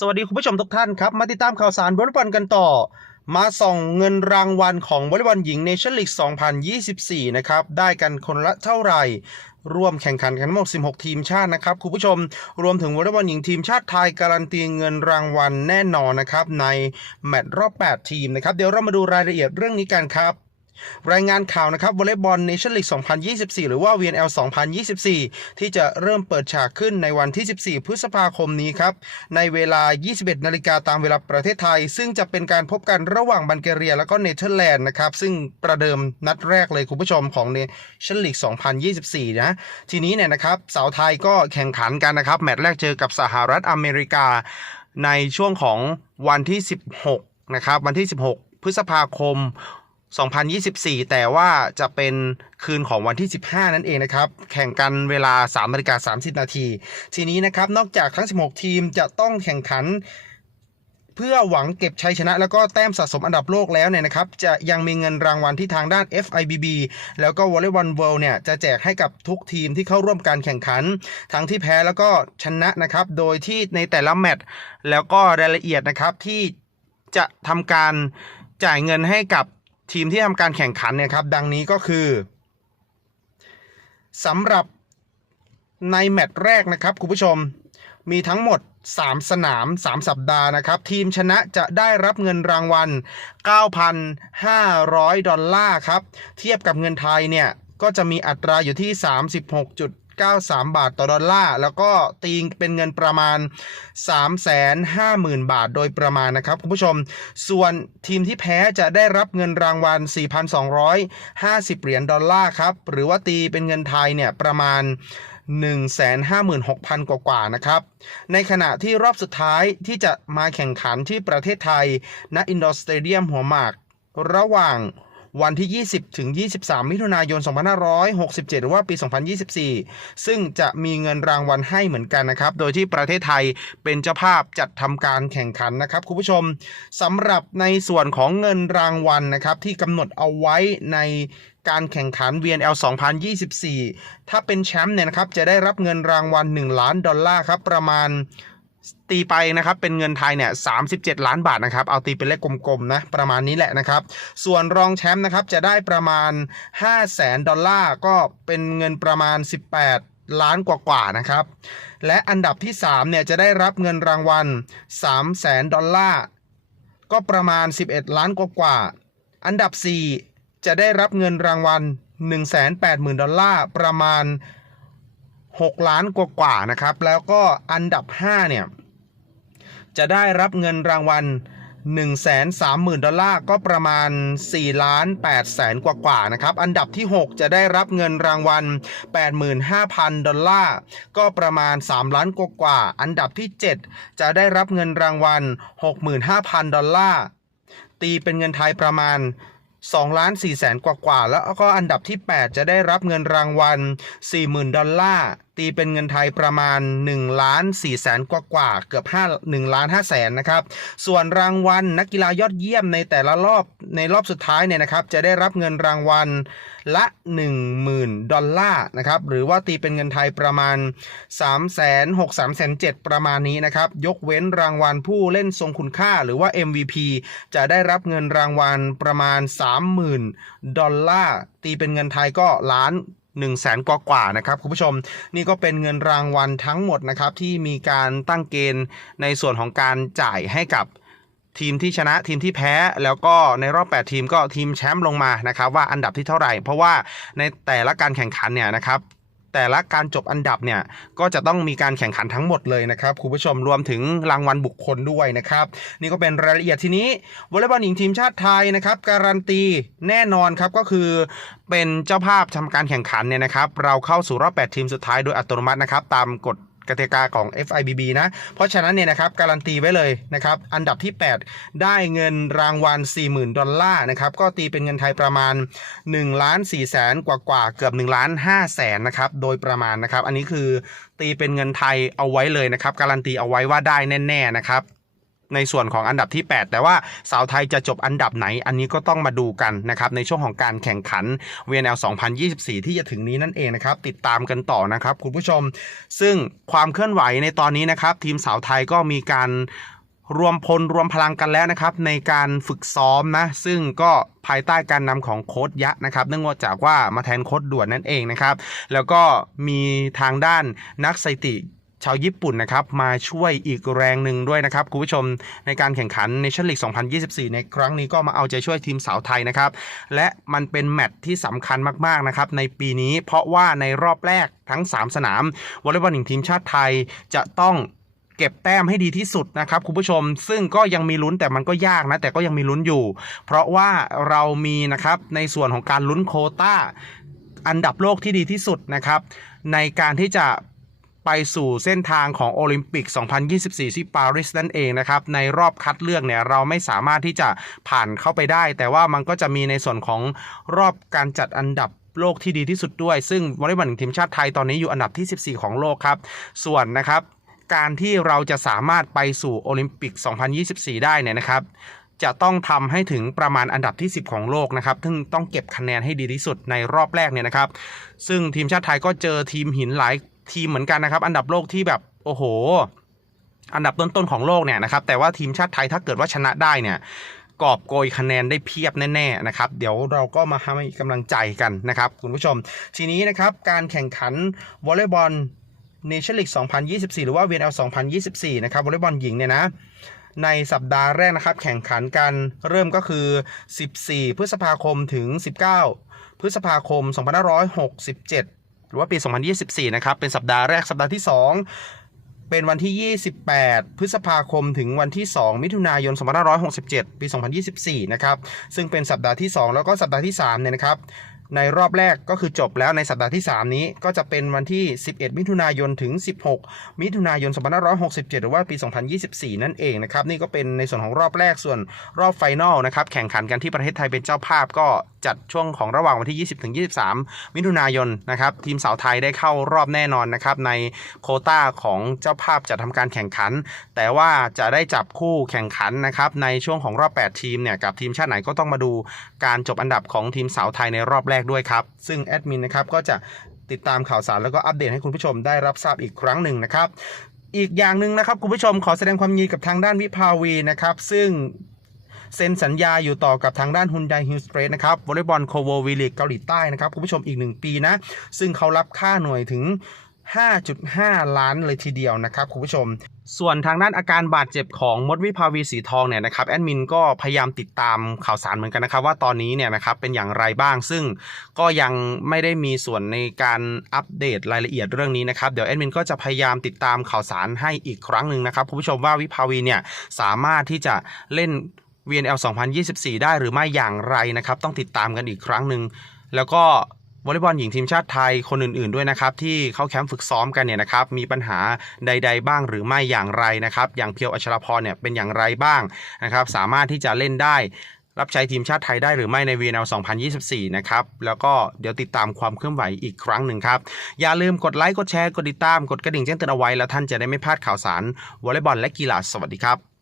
สวัสดีคุณผู้ชมทุกท่านครับ มาติดตามข่าวสารวอลเลย์บอลกันต่อ มาส่องเงินรางวัลของวอลเลย์บอลหญิงเนชั่นลีก 2024 นะครับ ได้กันคนละเท่าไหร่ ร่วมแข่งขันกันทั้งหมด 16 ทีมชาตินะครับ คุณผู้ชม รวมถึงวอลเลย์บอลหญิงทีมชาติไทยการันตีเงินรางวัลแน่นอนนะครับ ในแมตช์รอบ 8 ทีมนะครับ เดี๋ยวเรามาดูรายละเอียดเรื่องนี้กันครับ รายงานข่าวนะครับวอลเลย์บอลเนชั่นลีก 2024 หรือว่า VNL 2024 ที่จะเริ่มเปิดฉากขึ้นในวันที่ 14 พฤษภาคมนี้ครับ ในเวลา 21 นาฬิกาตามเวลาประเทศไทย ซึ่งจะเป็นการพบกันระหว่างบัลแกเรีย แล้วก็เนเธอร์แลนด์นะครับ ซึ่งประเดิมนัดแรกเลยคุณผู้ชมของเนชั่นลีก 2024 นะ ทีนี้เนี่ยนะครับสาวไทยก็แข่งขันกันนะครับ แมตช์แรกเจอกับสหรัฐอเมริกา ในช่วงของวันที่ 16 นะครับ วันที่ 16พฤษภาคม 2024 แต่ว่าจะเป็นคืนของวันที่ 15 นั่นเองนะครับ แข่งกันเวลา3นาฬิกา30 นาที ทีนี้นะครับ นอกจากทั้ง 16 ทีมจะต้องแข่งขัน เพื่อหวังเก็บชัยชนะ แล้วก็แต้มสะสมอันดับโลกแล้วเนี่ยนะครับ จะยังมีเงินรางวัลที่ทางด้าน FIBB แล้วก็ Volleyball World เนี่ย จะแจกให้กับทุกทีมที่เข้าร่วมการแข่งขัน ทั้งที่แพ้แล้วก็ชนะนะครับ โดยที่ในแต่ละแมตช์แล้วก็รายละเอียดนะครับที่จะทำการจ่ายเงินให้กับ ทีมที่ทำการแข่งขันเนี่ยครับ ดังนี้ก็คือสำหรับในแมตช์แรกนะครับคุณผู้ชมมีทั้งหมด 3 สนาม 3 สัปดาห์นะครับ ทีมชนะจะได้รับเงินรางวัล 9,500 ดอลลาร์ครับ เทียบกับเงินไทยเนี่ย ก็จะมีอัตราอยู่ที่ 36. 3.93 บาทต่อดอลลาร์ แล้วก็ตีเป็นเงินประมาณ 350,000 บาทโดยประมาณนะครับคุณผู้ชม ส่วนทีมที่แพ้จะได้รับเงินรางวัล 4,250 เหรียญดอลลาร์ครับ หรือว่าตีเป็นเงินไทยเนี่ยประมาณ156,000 กว่ากว่าๆนะครับ ในขณะที่รอบสุดท้ายที่จะมาแข่งขันที่ประเทศไทยณอินดอร์สเตเดียมหัวหมาก ระหว่าง วันที่ 20 ถึง 23 มิถุนายน 2567 หรือว่าปี 2024 ซึ่งจะมีเงินรางวัลให้เหมือนกันนะครับ โดยที่ประเทศไทยเป็นเจ้าภาพจัดทำการแข่งขันนะครับคุณผู้ชมสำหรับในส่วนของเงินรางวัลนะครับที่กำหนดเอาไว้ในการแข่งขัน VNL 2024 ถ้าเป็นแชมป์เนี่ยนะครับจะได้รับเงินรางวัล 1 ล้านดอลลาร์ครับประมาณ ตีไปนะครับเป็นเงินไทยเนี่ย37ล้านบาทนะครับเอาตีเป็นเลขกลมๆนะประมาณนี้แหละนะครับ ส่วนรองแชมป์นะครับจะได้ประมาณ 5 0 0แสนดอลลาร์ก็เป็นเงินประมาณ 18ล้านกว่าๆนะครับ และอันดับที่ 3 เนี่ย จะได้รับเงินรางวัล 3 0 0แสนดอลลาร์ ก็ประมาณ 11 ล้านกว่าๆ อันดับ 4 จะได้รับเงินรางวัล 180,000 ดอลลาร์ ประมาณ 6 ล้านกว่าๆนะครับ แล้วก็อันดับ 5 เนี่ย จะได้รับเงินรางวัล 1 3 0 0 0 0 ดอลลาร์ก็ประมาณ4ล้าน8แสนกว่าๆนะครับ อันดับที่ 6 จะได้รับเงินรางวัล 85,000 ดอลลาร์ก็ประมาณ 3 ล้านกว่าๆอันดับที่ 7 จะได้รับเงินรางวัล 65,000 ดอลลาร์ตีเป็นเงินไทยประมาณ2ล้าน4แสนกว่าๆแล้วก็อันดับที่ 8 จะได้รับเงินรางวัล 40,000 ดอลลาร์ ตีเป็นเงินไทยประมาณ1ล้าน4แสนกว่าๆเกือบ5 1ล้าน5แสนนะครับ ส่วนรางวัลนักกีฬายอดเยี่ยมในแต่ละรอบในรอบสุดท้ายเนี่ยนะครับ จะได้รับเงินรางวัลละ 10,000 ดอลลาร์นะครับ หรือว่าตีเป็นเงินไทยประมาณ 3 6 0 0 0 7 0ประมาณนี้นะครับ ยกเว้นรางวัลผู้เล่นทรงคุณค่าหรือว่า MVP จะได้รับเงินรางวัลประมาณ 30,000 ดอลลาร์ ตีเป็นเงินไทยก็ล้าน 1 0 0 0 0แสนกว่ากว่าๆนะครับคุณผู้ชมนี่ก็เป็นเงินรางวัลทั้งหมดนะครับที่มีการตั้งเกณฑ์ในส่วนของการจ่ายให้กับทีมที่ชนะทีมที่แพ้แล้วก็ในรอบ 8 ทีมก็ทีมแชมป์ลงมานะครับว่าอันดับที่เท่าไหร่ เพราะว่าในแต่ละการแข่งขันเนี่ยนะครับ แต่ละการจบอันดับเนี่ยก็จะต้องมีการแข่งขันทั้งหมดเลยนะครับคุณผู้ชมรวมถึงรางวัลบุคคลด้วยนะครับ นี่ก็เป็นรายละเอียดทีนี้วอลเลย์บอลหญิงทีมชาติไทยนะครับการันตีแน่นอนครับก็คือเป็นเจ้าภาพทำการแข่งขันเนี่ยนะครับ เราเข้าสู่รอบ 8 ทีมสุดท้ายโดยอัตโนมัตินะครับ ตามกฎ กติกาของ FIBB นะ เพราะฉะนั้นเนี่ยนะครับการันตีไว้เลยนะครับอันดับที่ 8 ได้เงินรางวัล 40,000 ดอลลาร์นะครับก็ตีเป็นเงินไทยประมาณ1ล้าน4แสนกว่ากว่าเกือบ1ล้าน5แสนนะครับโดยประมาณนะครับอันนี้คือตีเป็นเงินไทยเอาไว้เลยนะครับการันตีเอาไว้ว่าได้แน่ๆนะครับ ในส่วนของอันดับที่ 8 แต่ว่าสาวไทยจะจบอันดับไหน อันนี้ก็ต้องมาดูกันนะครับในช่วงของการแข่งขัน VNL 2024 ที่จะถึงนี้นั่นเองนะครับติดตามกันต่อนะครับคุณผู้ชม ซึ่งความเคลื่อนไหวในตอนนี้นะครับทีมสาวไทยก็มีการรวมพลรวมพลังกันแล้วนะครับ ในการฝึกซ้อมนะ ซึ่งก็ภายใต้การนำของโค้ชยะนะครับ เนื่องจากว่ามาแทนโค้ชด่วนนั่นเองนะครับ แล้วก็มีทางด้านนักสถิติ ชาวญี่ปุ่นนะครับมาช่วยอีกแรงหนึ่งด้วยนะครับคุณผู้ชมในการแข่งขันในชั่นลีก 2024 ในครั้งนี้ก็มาเอาใจช่วยทีมสาวไทยนะครับ และมันเป็นแมตช์ที่สำคัญมากๆนะครับในปีนี้เพราะว่าในรอบแรกทั้ง 3 สนามวอลเลย์บอลหญิงทีมชาติไทยจะต้องเก็บแต้มให้ดีที่สุดนะครับคุณผู้ชม ซึ่งก็ยังมีลุ้นแต่มันก็ยากนะ แต่ก็ยังมีลุ้นอยู่ เพราะว่าเรามีนะครับในส่วนของการลุ้นโคต้า อันดับโลกที่ดีที่สุดนะครับในการที่จะ ไปสู่เส้นทางของโอลิมปิก 2024 ที่ปารีสนั่นเองนะครับ ในรอบคัดเลือกเนี่ยเราไม่สามารถที่จะผ่านเข้าไปได้ แต่ว่ามันก็จะมีในส่วนของรอบการจัดอันดับโลกที่ดีที่สุดด้วย ซึ่งวอลเลย์บอลหญิงทีมชาติไทยตอนนี้อยู่อันดับที่ 14 ของโลกครับ ส่วนนะครับ การที่เราจะสามารถไปสู่โอลิมปิก 2024 ได้เนี่ยนะครับ จะต้องทำให้ถึงประมาณอันดับที่ 10 ของโลกนะครับ ซึ่งต้องเก็บคะแนนให้ดีที่สุดในรอบแรกเนี่ยนะครับ ซึ่งทีมชาติไทยก็เจอทีมหินหลาย ทีมเหมือนกันนะครับ อันดับโลกที่แบบโอ้โห อันดับต้นๆของโลกเนี่ยนะครับ แต่ว่าทีมชาติไทยถ้าเกิดว่าชนะได้เนี่ยกอบโกยคะแนนได้เพียบแน่ๆนะครับ เดี๋ยวเราก็มาให้กำลังใจกันนะครับ คุณผู้ชม ทีนี้นะครับการแข่งขันวอลเลย์บอลเนชั่นลีก 2024 หรือว่า VNL 2024 นะครับวอลเลย์บอลหญิงเนี่ยนะในสัปดาห์แรกนะครับ แข่งขันกันเริ่มก็คือ 14 พฤษภาคมถึง 19 พฤษภาคม 2567 หรือว่าปี 2024 นะครับ เป็นสัปดาห์แรกสัปดาห์ที่ 2 เป็นวันที่ 28 พฤษภาคมถึงวันที่ 2 มิถุนายน 2567 ปี 2024 นะครับ ซึ่งเป็นสัปดาห์ที่ 2 แล้วก็สัปดาห์ที่3เนี่ยนะครับ ในรอบแรกก็คือจบแล้วในสัปดาห์ที่ 3 นี้ก็จะเป็นวันที่ 11 มิถุนายนถึง 16 มิถุนายน 2567 หรือว่าปี 2024 นั่นเองนะครับ นี่ก็เป็นในส่วนของรอบแรกส่วนรอบไฟนอลนะครับแข่งขันกันที่ประเทศไทยเป็นเจ้าภาพก็จัดช่วงของระหว่างวันที่ 20 ถึง 23 มิถุนายนนะครับ ทีมสาวไทยได้เข้ารอบแน่นอนนะครับในโคต้าของเจ้าภาพจะทำการแข่งขัน แต่ว่าจะได้จับคู่แข่งขันนะครับในช่วงของรอบ 8 ทีมเนี่ยกับทีมชาติไหนก็ต้องมาดูการจบอันดับของทีมสาวไทยในรอบแรกด้วยครับ ซึ่งแอดมินนะครับก็จะติดตามข่าวสารแล้วก็อัปเดตให้คุณผู้ชมได้รับทราบอีกครั้งหนึ่งนะครับอีกอย่างหนึ่งนะครับคุณผู้ชมขอแสดงความยินดีกับทางด้านวิภาวีนะครับ ซึ่งเซ็นสัญญาอยู่ต่อกับทางด้านฮุนไดฮิลสเตรทนะครับวอลเลย์บอลโคโววีลีกเกาหลีใต้นะครับคุณผู้ชมอีกหนึ่งปีนะ ซึ่งเขารับค่าหน่วยถึง 5.5 ล้านเลยทีเดียวนะครับคุณผู้ชม ส่วนทางด้านอาการบาดเจ็บของมดวิภาวีสีทองเนี่ยนะครับแอดมินก็พยายามติดตามข่าวสารเหมือนกันนะครับว่าตอนนี้เนี่ยนะครับเป็นอย่างไรบ้าง ซึ่งก็ยังไม่ได้มีส่วนในการอัปเดตรายละเอียดเรื่องนี้นะครับเดี๋ยวแอดมินก็จะพยายามติดตามข่าวสารให้อีกครั้งหนึ่งนะครับคุณผู้ชมว่าวิภาวีเนี่ยสามารถที่จะเล่น VNL 2024 ได้หรือไม่อย่างไรนะครับต้องติดตามกันอีกครั้งหนึ่งแล้วก็ วอลเลย์บอลหญิงทีมชาติไทยคนอื่น ๆด้วยนะครับที่เข้าแคมป์ฝึกซ้อมกันเนี่ยนะครับมีปัญหาใด ๆ บ้างหรือไม่อย่างไรนะครับอย่างเพียวอัชรพรเนี่ยเป็นอย่างไรบ้างนะครับสามารถที่จะเล่นได้รับใช้ทีมชาติไทยได้หรือไม่ใน VNL 2024 นะครับ แล้วก็เดี๋ยวติดตามความเคลื่อนไหวอีกครั้งหนึ่งครับ อย่าลืมกดไลค์ กดแชร์ กดติดตาม กดกระดิ่งแจ้งเตือนเอาไว้ แล้วท่านจะได้ไม่พลาดข่าวสารวอลเลย์บอลและกีฬา สวัสดีครับ